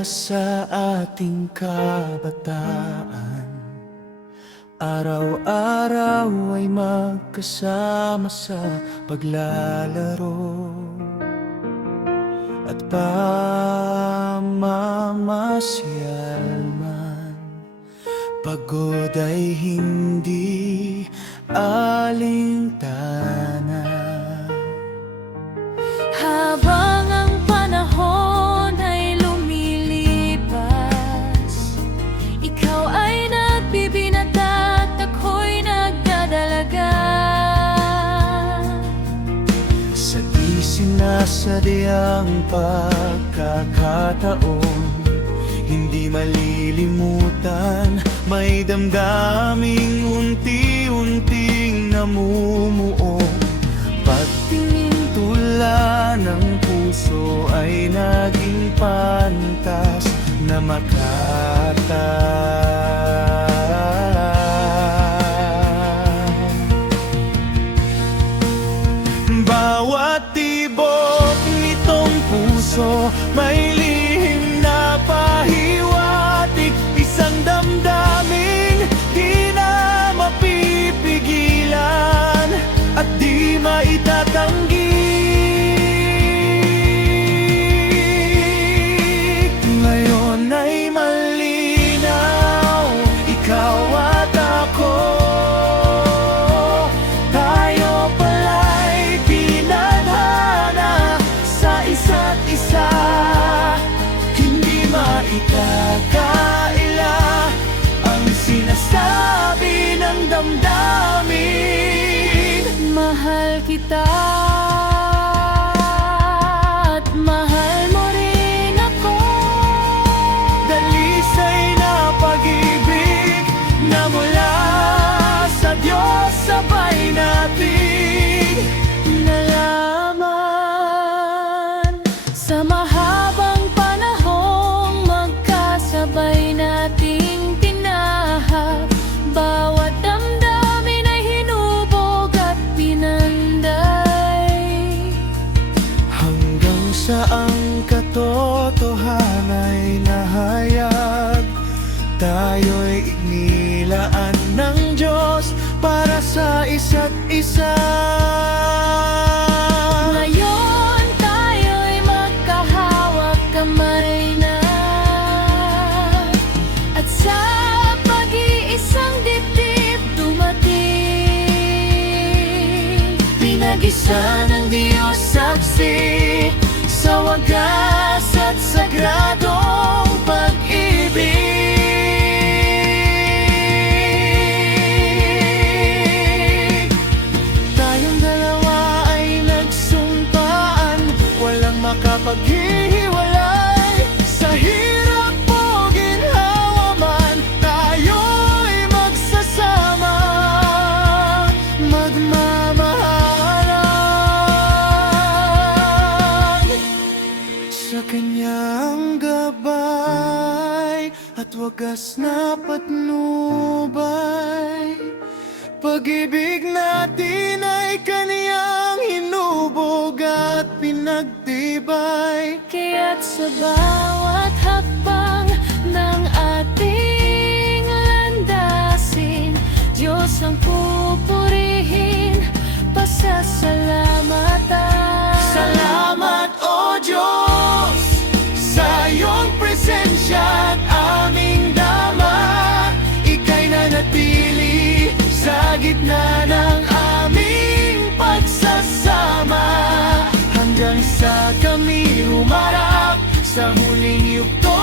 sa ating kabataan, araw-araw ay magkasama sa paglalaro at pamamasyal man. Pagod ay hindi alintana. Habang ang panahon ay lumilipas, ikaw ay nagbibinata at ako'y nagdadalaga. Sa di sinasadyang pagkakataon, hindi malilimutan, may damdaming unti-unting namumuo. Pagtingin tula ng puso ay naging pantas na bawat tibok nitong puso may lihim na pahiwatig, isang damdaming di na mapipigilan at di maitatanggi. Ngayon ay malinaw, ikaw at ako, tayo pala'y pinadhana sa isa't isa. Hindi maitakaila ang sinasabi ng damdamin. Mahal kita at mahal mo rin ako. Dalisay na pag-ibig na mula sa Diyos, sabay natin Nalaman sa mahabang panahong magkasabay nating tinahak. Bawat damdamin ay hinubog at pinanday. hanggang sa ang katotohanan ay nahayag. Tayo'y inilaan ng Diyos para sa isa't isa. Ngayon tayo'y magkahawak kamay na, at sa pag-iisang dibdib dumating. Pinag-isa ng Diyos saksi sa wagas at sagradong pag-ibig. Tayong dalawa ay nagsumpaan, walang makapaghihiwalay. Sa hirap o ginhawa man, tayo'y magsasama, magmamahalan sa kanyang gabay at wagas na patnubay. Pag-ibig natin ay kaniyang hinubog at pinagtibay. Kaya't sa bawat hakbang ng ating landasin, Diyos ang pupurihin, pasasalamatan. Salamat o Diyos sa iyong presensya at aming dama. Ika'y nanatili sa gitna ng aming pagsasama, hanggang sa kami humarap sa huling yugto